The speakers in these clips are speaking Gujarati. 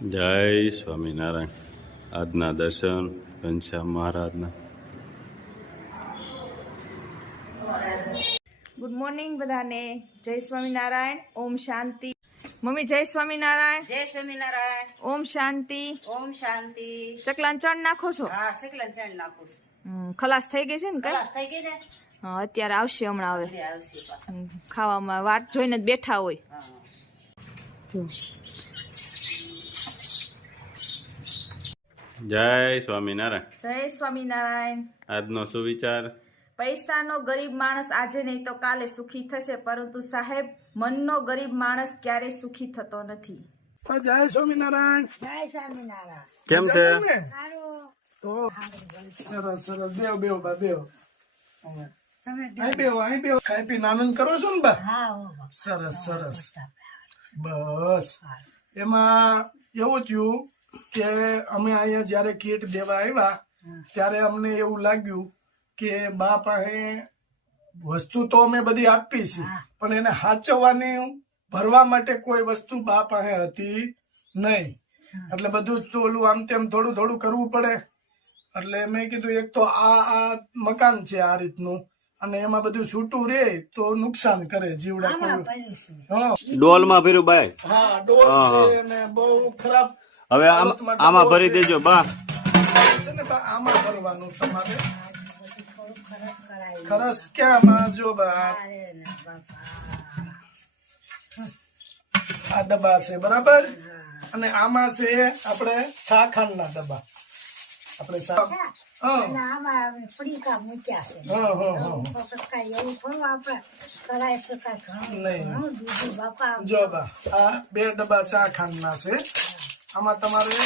જય સ્વામિનારાયણ. આજના દર્શન ઘનશ્યામ મહારાજના. ગુડ મોર્નિંગ બધાને. જય સ્વામિનારાયણ. ઓમ શાંતિ. મમ્મી જય સ્વામિનારાયણ. જય સ્વામિનારાયણ. ઓમ શાંતિ. ઓમ શાંતિ. ચકલાન ચણ નાખો છો? હા, સકલન ચણ નાખું છું. ખલાસ થઈ ગઈ છે ને કઈ? ખલાસ થઈ ગઈ ને? હા, અત્યારે આવશે હમણાં. હવે ઘરે આવશે પાછા. ખાવામાં વાટ જોઈને જ બેઠા હોય. હા. જો જય સ્વામિનારાયણ. જય સ્વામિનારાયણ. આજનો સુવિચાર. પૈસાનો ગરીબ માણસ આજે નહીં તો કાલે સુખી થશે, પરંતુ સાહેબ મનનો ગરીબ માણસ ક્યારે સુખી થતો નથી. જય સ્વામિનારાયણ. જય સ્વામિનારાયણ. કેમ છે? તો સરસ સરસ. બેવ બેવ બા બેવ. તમે અહીં બેવ અહીં બેવ. ખાઈ પીને આનંદ કરો છો ને બા? હા, સરસ સરસ. બસ એમાં એવું થયું કે અમે અહીંયા જયારે કીટ દેવા આવ્યા ત્યારે અમને એવું લાગ્યું કે બા પાસે વસ્તુ તો અમે બધી આપી છે, પણ એને સાચવવાની ભરવા માટે કોઈ વસ્તુ બા પાસે હતી નહીં. એટલે બધું જ ઓલું આમ તેમ થોડું થોડું કરવું પડે. એટલે મેં કીધું એક તો આ મકાન છે આ રીતનું, અને એમાં બધું છૂટું રે તો નુકસાન કરે જીવડા કોઈ. હા ડોલમાં ભર્યું બાય. હા ડોલ છે ને બહુ ખરાબ. હવે આમાં ભરી દેજો બા. છે ને બા આમાં ભરવાનું તમારે. ખરસ ક્યાંમાં જો બા આ ડબ્બા છે બરાબર, અને આમાં છે આપણે છાખાંડના ડબ્બા. આપણે હા પડીકા મૂક્યા છે. હા હા હા કઈ એવું થોડું આપણે કરાય શકાય ઘણું નહીં. ઘણું દીધું બાપા. જો બા આ 2 ડબ્બા ચા ખાંડના છે. આમાં તમારે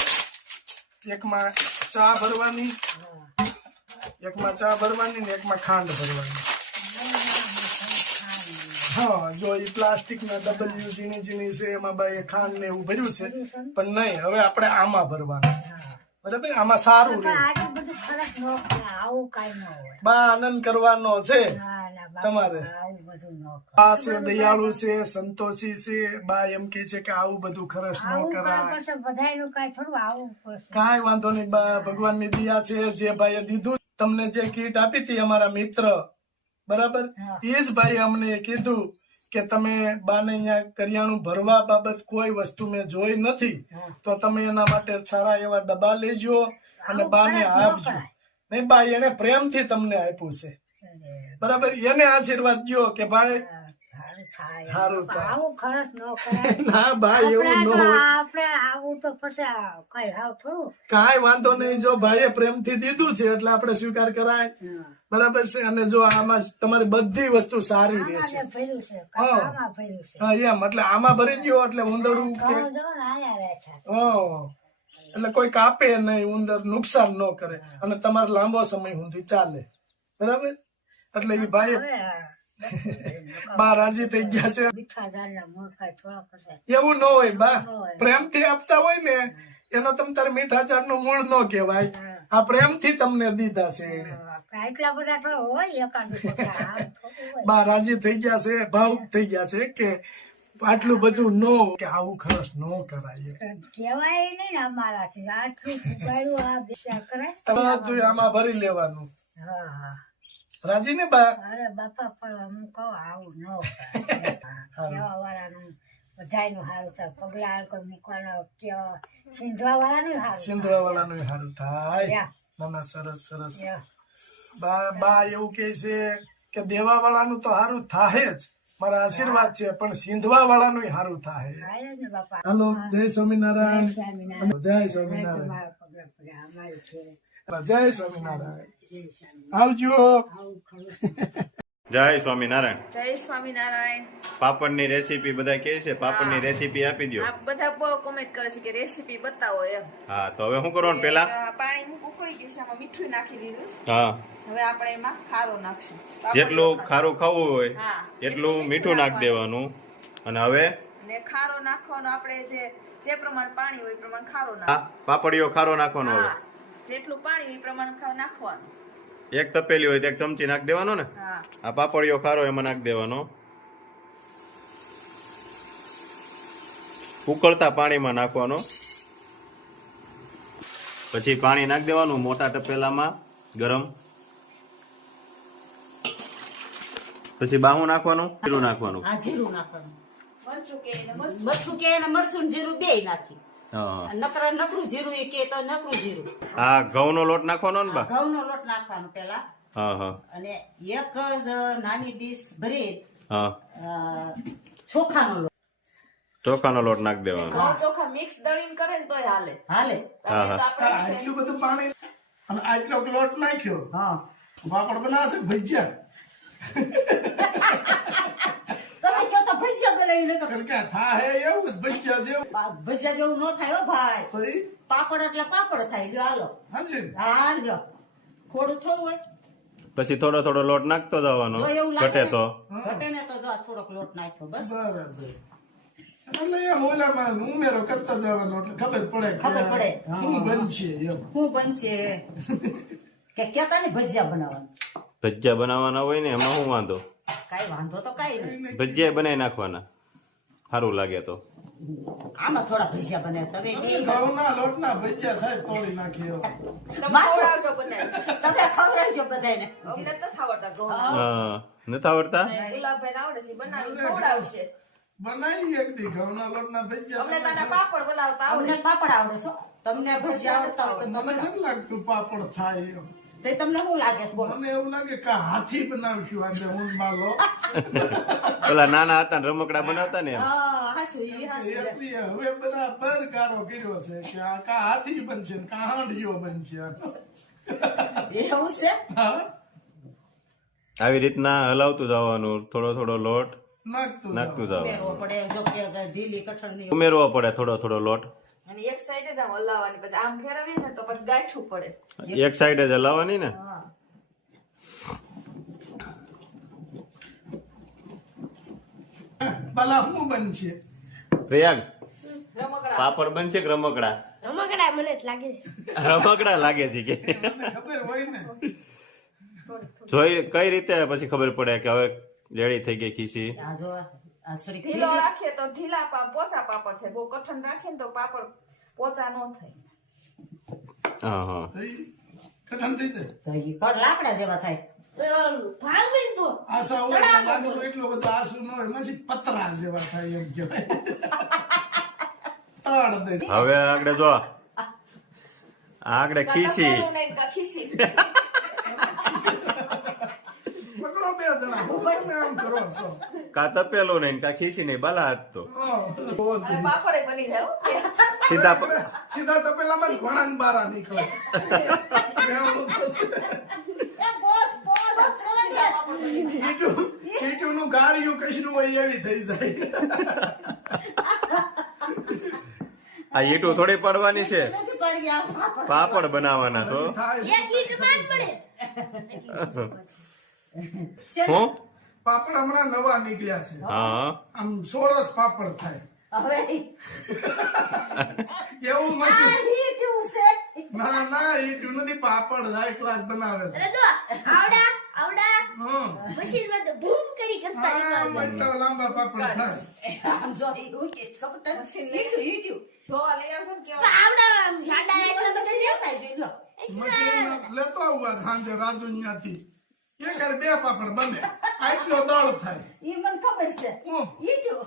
એકમાં ચા ભરવાની, એકમાં ચા ભરવાની ને એકમાં ખાંડ ભરવાની. હા જો એ પ્લાસ્ટિક ના ડબલ્યુ ઝીણી ઝીણી છે એમાં ભાઈ ખાંડ ને એવું ભર્યું છે, પણ નહીં હવે આપણે આમાં ભરવાનું. બરાબર, આમાં સારું રહે. આજે બધું ફરક ન કરે, આવું કઈ ન હોય. બા આનંદ કરવાનો છે ના ના બાપા, તમારે. આવું બધું ન કરે. બા છે દયાળુ છે, સંતોષી છે. બા એમ કે છે કે આવું બધું ખરસ ન આવું કરાય. કાંઈ પડશે, બધાયનું કાંઈ થોડું આવું પડશે. કાંઈ વાંધો નહીં બા, ભગવાનની દયા છે. જે ભાઈએ દીધું તમને જે કીટ આપી હતી અમારા મિત્ર બરાબર, એ જ ભાઈ અમને કીધું કે તમે બાને અહીંયા કરિયાણું ભરવા બાબત કોઈ વસ્તુ મેં જોઈ નથી, તો તમે એના માટે સારા એવા ડબ્બા લેજો અને બાને આપજો. નહીં બા એને પ્રેમથી તમને આપ્યું છે બરાબર, એને આશીર્વાદ દો કે ભાઈ સારું થાય. સારું થાય. આવું ખરચ ન કરાય. ના બા એવું ન હોય. આપણે આવું તો પછી કઈ હાવ થોડું. કાંઈ વાંધો નહીં, જો ભાઈએ પ્રેમથી દીધું છે એટલે આપણે સ્વીકાર કરાય. બરાબર છે. અને જો આમાં તમારી બધી વસ્તુ સારી રહેશે. આમાં ભર્યું છે, હા. આમાં ભર્યું છે. હા એમ એટલે આમાં ભરી દો એટલે ઉંદરડું કે ઘઉં જો ને આયા રહે છે. એટલે કોઈ કાપે નહીં, ઉંદર નુકસાન ન કરે, અને તમારે લાંબો સમય સુધી ચાલે. બરાબર, એટલે એ ભાઈ હવે બા રાજી થઈ ગયા છે. મીઠા દાળના મૂળખાય થોડાક હશે. એવું ન હોય બા, પ્રેમથી આપતા હોય ને એનો તમ તારે મીઠા ઝાડનું મૂળ ન કહેવાય. આ પ્રેમથી તમને દીધા છે એને. એટલા બધા તો હોય એકાદું ટકા, આમ થોડું હોય. બા રાજી થઈ ગયા છે, ભાવુક થઈ ગયા છે કે આટલું બધું ન કે આવું ખર્ચ ન કરાય. કહેવાય નહીં ને અમારાથી આટલું ફુગાડ્યું આ વિચાર કરાય. બધું આમાં ભરી લેવાનું. હા હા. રાજી ને બા? અરે બાપા પણ હું કહું આવું ન કેવા વાળાનું બધાયનું સારું થાય. પગલા કોઈ મૂકવાના કેવા સિંધવા વાળાનું સારું સિંધવા વાળાનું સારું થાય. યા. ના ના સરસ સરસ. યા. બા એવું કે છે કે દેવા વાળાનું તો સારું થાય જ, મારા આશીર્વાદ છે, પણ સિંધવા વાળાનું સારું થાય. થાય જ ને બાપા. હાલો જય સ્વામિનારાયણ. સ્વામિનારાયણ. જય સ્વામિનારાયણ. તમારા પગલા પડ્યા અમારી છે. જય સ્વામિનારાયણ. જય સ્વામિનારાયણ. આવજો. આવું ખરું છે. જય સ્વામિનારાયણ. જય સ્વામિનારાયણ. પાપડની રેસીપી બધા કહે છે, પાપડની રેસીપી આપી દો. આ બધા બહુ કોમેન્ટ કરે છે કે રેસીપી બતાવો એમ. હા તો હવે શું કરવાનું પેલા? પાણી ઉકળી ગયું છે, આમાં મીઠું નાખી દીધું છે. હા, હવે આપણે એમાં ખારો નાખશું. જેટલું ખારું ખાવું હોય હા, એટલું મીઠું નાખી દેવાનું. અને હવે ને ખારો નાખવાનો આપણે જે પ્રમાણે પાણી હોય એ પ્રમાણે ખારો આ નાખવાનો. પાપડીઓ ખારો નાખવાનો. હવે હા, જેટલું પાણી હોય એ પ્રમાણે નાખવાનું. એક તપેલી હોય તો 1 ચમચી નાખી દેવાનો ને. હા, આ પાપડીઓ ખારો એમાં નાખી દેવાનો. ઉકળતા પાણીમાં નાખવાનો. પછી પાણી નાખી દેવાનું મોટા તપેલામાં ગરમ. પછી બાહું નાખવાનું, જીરું નાખવાનું. આ જીરું નાખવાનું, મરચું કે એને મરચું. મરચું કે ને મરચું ને જીરું બેય નાખી. હા. નકરું જીરું એ કે તો નકરું જીરું. આ ઘઉંનો લોટ નાખવાનો ને બા? ઘઉંનો લોટ નાખવાનો પેલા, હા હા અને એક જ નાની ડીશ ભરી હા. ચોખાનો લોટ ચોખાનો લોટ નાખી દેવાનો. ઘઉં ચોખા મિક્સ દળીને કરે ને તોય હાલે. હાલે. હા, હા. તો આપણે છે. આટલું બધું પાણી અને આટલો લોટ નાખ્યો, હા, પાપડ બનાવશે ભજીયા. તમે કહો તો ભજીયા બનાવી લે તો કારણ કે થાય એવું જ ભજીયા જેવું. ભજીયા જેવું ન થાય હો ભાઈ. પછી પાપડ એટલે પાપડ થાય. લ્યો હાલો. હાજી હા લ્યો, થોડું થોડું હોય પછી થોડો થોડો લોટ નાખતો જવાનો, જો એવું લાગે ઘટે તો. ઘટે ને તો જો થોડોક લોટ નાખ્યો બસ. બરાબર. એટલે એમ ઓલામાં ઉમેરો કરતા જવાનો એટલે ખબર પડે કે ખબર પડે. શું બનશે એમ. શું બનશે કે કેતા ને ભજીયા બનાવવાનું. ભજીયા બનાવવાના હોય ને એમાં શું વાંધો? કાઈ વાંધો તો કાઈ નહીં. ભજીયા બનાવી નાખવાના, સારું લાગે તો. આમાં થોડા ભજીયા બનાવે તમે બે ઘઉંના લોટના ભજીયા થાય તોડી નાખી એવા. તમે માથું. ખવડાવશો બધાને. તમે ખવડાવજો બધાને. અમને નથી આવડતા ઘઉં. હા, નથી આવડતા? ગુલાબભાઈને આવડે છે બનાવી ખવડાવશે. બનાવી એક દી ઘઉંના લોટના ભજીયા. અમને તાના પાપડ બનાવતા અમને આવડે. પાપડ આવડે છો. તમને ભજીયા આવડતા હોય તો મને તમે નથી લાગતું પાપડ થાય એમ. તે તમને શું લાગે છે બોલો? મને એવું લાગે કે હાથી બનાવશું આજે ઊંધમાં લો. પેલા નાના હતા ને રમકડા બનાવતા ને એમ. હા, હાસુ, ઈ હાસુ. એટલી હવે બરાબર ગારો કર્યો છે કે આ કા હાથી બનશે ને કા હાંડિયો બનશે. એવું છે? હા, આવી રીતના હલાવતું જવાનું, થોડો થોડો લોટ નાખતું નાખતું જાઓ. જવાનું. ઉમેરવો પડે જો કે ઢીલી કઠણની. ઉમેરવો પડે થોડો થોડો લોટ. અને એક સાઈડ જ આમ હલાવવાની પછી આમ ફેરવીએ ને તો પછી ગાંઠવું પડે. એક સાઈડ જ હલાવવાની ને. હા. ભલા શું બનશે? પ્રયાગ, રમકડા. પાપડ બનશે કે રમકડા? રમકડા મને જ લાગે છે. રમકડા લાગે છે કે? તમને ખબર હોય ને. જોઈ કઈ રીતે પછી ખબર પડે કે હવે રેડી થઈ ગઈ ખીસી? આ જો આ સરી ઢીલો રાખીએ તો ઢીલા પોચા પાપડ થાય. બહુ કઠણ રાખીએ ને તો પાપડ પોચા ન થાય. હા હા. કઠણ થઈ જાય. તો ઈ કડ લાકડા જેવા થાય. ભાગ બન તો આસા હોય તો લાકડું એટલું બધું આસુ ન હોય પછી પતરા જેવા થાય એમ કહેવાય. તળ દે. હવે આગળ જો, આગળ ખીસી. તપેલું નહીં તો ખીસી. પકડો બે જણા તમે આમ કરો છો. કા તપેલું નહીં કા ખીસી નહીં, બાલા હાથ તો અને પાપડે બની જાય હો. સીધા સીધા તપેલામાં જ ઘણા બારા નીકળે. એ બોસ બોસ કરવા દે. નું ગાળિયું કશનું હોય એવી થઈ જાય. આ ઈંટું થોડી પડવાની છે, નથી પડી આ પાપડ. પાપડ બનાવવાના તો. થાય. એક ઈંટ માં જ પડે. હું પાપડ હમણાં નવા નીકળ્યા છે. હા આમ સોરસ પાપડ થાય હવે એવું આ મશીન. ઈ કેવું છે? ના ના એ નથી પાપડ હાઈ ક્લાસ બનાવે છે. અરે તો આવડા આવડા હમ. મશીન માં તો બૂમ કરી કરતા હા, નીકળતા. એટલા લાંબા પાપડ થાય. આમ જો એવું કે ખબર તને? મશીન ઈટ્યું. જોવા લઈ આવશો ને પણ કેવા. આવડા આમ સાડા એટલા બધા પછી લેતા જઈ લો. મશીન લેતો આવું સાંજે રાજુ ત્યાંથી એક હારે બે પાપડ બને આટલો દળ થાય. ઈ મને ખબર છે. ઓહ. ઈટ્યું.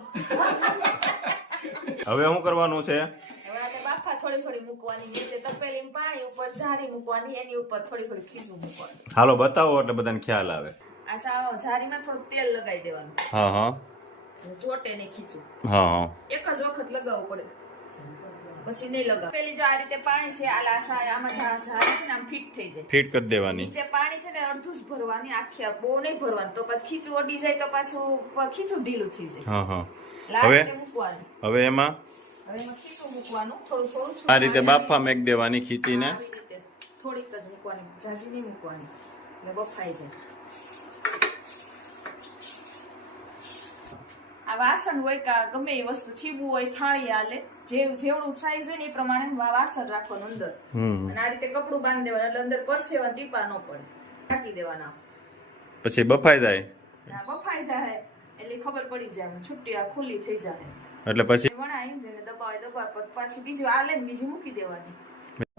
હવે શું કરવાનું છે? હવે આપણે બાફા થોડી થોડી મૂકવાની, નીચે તપેલી પાણી ઉપર જારી મૂકવાની, એની ઉપર થોડી થોડી ખીસું મૂકવાનું. હાલો બતાવો એટલે બધાને ખ્યાલ આવે. આ જારીમાં થોડું તેલ લગાવી દેવાનું, હા હા ચોટે ને ખીચું. હા હા. એક જ વખત લગાવવું પડે, પછી નહીં લગાવ. પેલી જો આ રીતે પાણી છે આમાં જારી છે ને આમ ફિટ થઈ જાય. ફીટ કરી દેવાની. નીચે પાણી છે ને અડધું જ ભરવાની, આખી બહુ નહીં ભરવાનું, તો પછી ખીચું અડી જાય તો પાછું ખીચું ઢીલું થઈ જાય. હા હા. એટલે આ હવે? રીતે મૂકવાનું. હવે એમાં હવે એમાં ખીચું મૂકવાનું, થોડું થોડું આ રીતે બાફા મેક દેવાની ખીચીને. આવી રીતે થોડીક જ મૂકવાની, ઝાઝી નહીં મૂકવાની, એટલે બફાઈ જાય. આ વાસણ હોય કે ગમે એ વસ્તુ, છીબું હોય, થાળી હાલે, જેવડું સાઈઝ હોય ને એ પ્રમાણે વાસણ રાખવાનું અંદર. હમ. અને આ રીતે કપડું બાંધી દેવાનું, એટલે અંદર પરસેવા ટીપા ન પડે, ઢાંકી દેવાના. પછી બફાઈ જાય આ બફાઈ જાય એટલે ખબર પડી જાય, છૂટી આ ખુલ્લી થઈ જાય. એટલે પછી વણાઈ જઈને દબાવે પર પાછી બીજી આલે ને બીજી મૂકી દેવાની.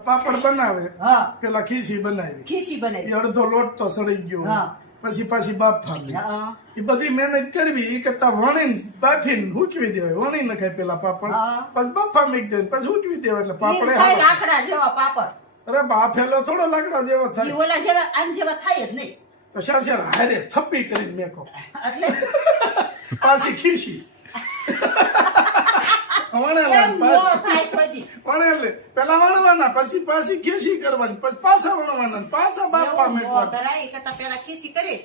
પાપડ બનાવે હા પેલા ખીસી બનાવી ખીસી બનાવી એ અડધો લોટ તો સડી ગયો હા. પછી પાછી બાપ થાળી હા એ બધી મહેનત કરવી એ કરતા વણીને બાફીને હુકવી દેવાય વણી નખાય પેલા પાપડ હા. પછી બાફા મૂકી દેવાય પછી હુકવી દેવાય એટલે ઈ પાપડે થાય હારો. લાકડા જેવા પાપડ અરે બાફેલો થોડો લાકડા જેવો ઈ થાય ઓલા જેવા આમ જેવા થાય જ નહીં તો શાર હારે થપ્પી કરીને મેકો એટલે પાછી ખીસી એમ વણેલા નો થાય કોઈ વણેલે પેલા વણવાના પછી પાછી ખીસી કરવાની પછી પાછા વણવાના પાછા બાફા મેકવાના ડરાય કરતા પેલા ખીસી કરી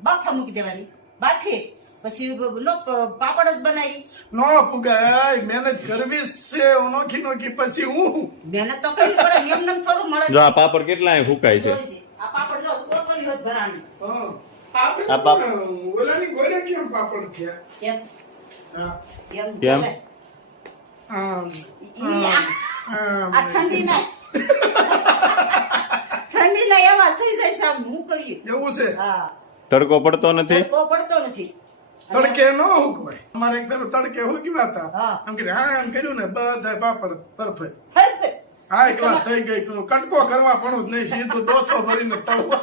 બાફા મૂકી દેવાની બાફી પછી લો પાપડ જ બનાવી નો પુગાય મહેનત કરવી જ છે નોખી નોખી પછી હું મહેનત તો કરવી પડે એમ નેમ થોડું મળે જો આ પાપડ કેટલા ફૂકાય છે જોઈ છે. આ પાપડ જો કોથળી હોત ભરાણી હા. આ બાપ- ઓલાની ગોળે કેમ પાપડ થયા કેમ હા. એમ કેમ? ચાલે. આમ, ઈ આ આમ. આ ઠંડી ના ઠંડી ના એવા થઈ જાય સાહેબ હું કરીએ એવું છે હા તડકો પડતો નથી તડકો પડતો નથી તડકે નો હુકવાય અમારે એક ફેરો તડકે હુકવ્યા હતા હા. આમ કે આમ કર્યું ને બધા પાપડ પરફેક્ટ ફરતે. હા એકલા થઈ ગઈ કટકો કરવા પણ જ નહીં સીધું દોથો ભરીને તળવા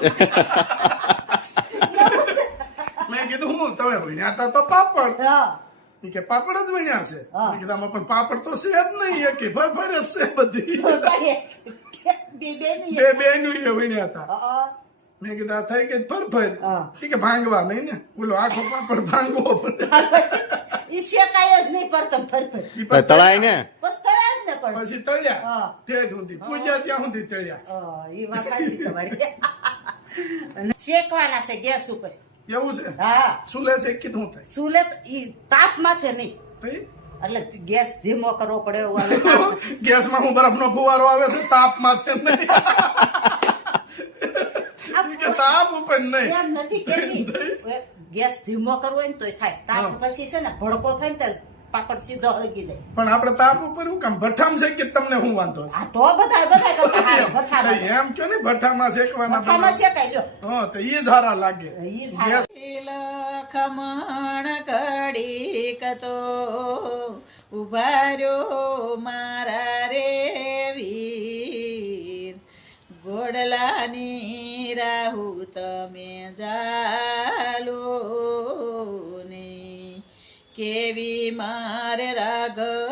મેં કીધું હું તમે ભણ્યા હતા તો પાપડ હા ઈ કે પાપડ જ ભણ્યા છે હા. મેં કીધું આમાં પણ પાપડ તો છે જ નહીં એક ફરફર જ છે બધી બે બેની બે બેનું એ ભણ્યા હતા હા મેં કીધું આ થઈ ગઈ ફરફર હા. ઈ કે ભાંગવા નહીં ને બોલો આખો પાપડ ભાંગવો પડે ઈ શેકાય જ નહીં પરતમ ફરફર ઈ પછી તળાય ને બસ તળાય જ ને પણ પછી તળ્યા હા. ઠેઠ સુધી પૂજા ત્યાં સુધી તળ્યા ઈ વાત સાચી તમારી અને શેકવાના છે ગેસ ઉપર એવું છે હા સુલે છે કીધું થાય સુલે તો ઈ તાપ માથે નહીં તઈ? એટલે ગેસ ધીમો કરવો પડે ઓલો તાપ. ગેસમાં હું બરફનો ફુવારો આવે છે તાપ માથે નહીં ઈ કે તાપ ઉપર નહીં એમ નથી કેતી ગેસ ધીમો કરવો હોય ને તોય થાય તાપ હા. પછી છે ને ભડકો થાય ને તો પાપડ સીધો હળગી જાય પણ આપણે તાપ ઉપર હું કામ ભઠ્ઠામ છે કે તમને હું વાંધો છે આ તો બધા કરતા હારું, ભઠ્ઠામાં. તો એમ કયો ને ભઠ્ઠામાં શેકવાના ભઠ્ઠામાં બનાવે. શેકાય લ્યો. હા તો ઈ જ હારા લાગે ઈ જ હારા. ખમણ કડીક તો ઉભાર્યો મારા રે વીર ગોડલાની રાહુ તમે જાલો ને કેવી મારે રાઘવ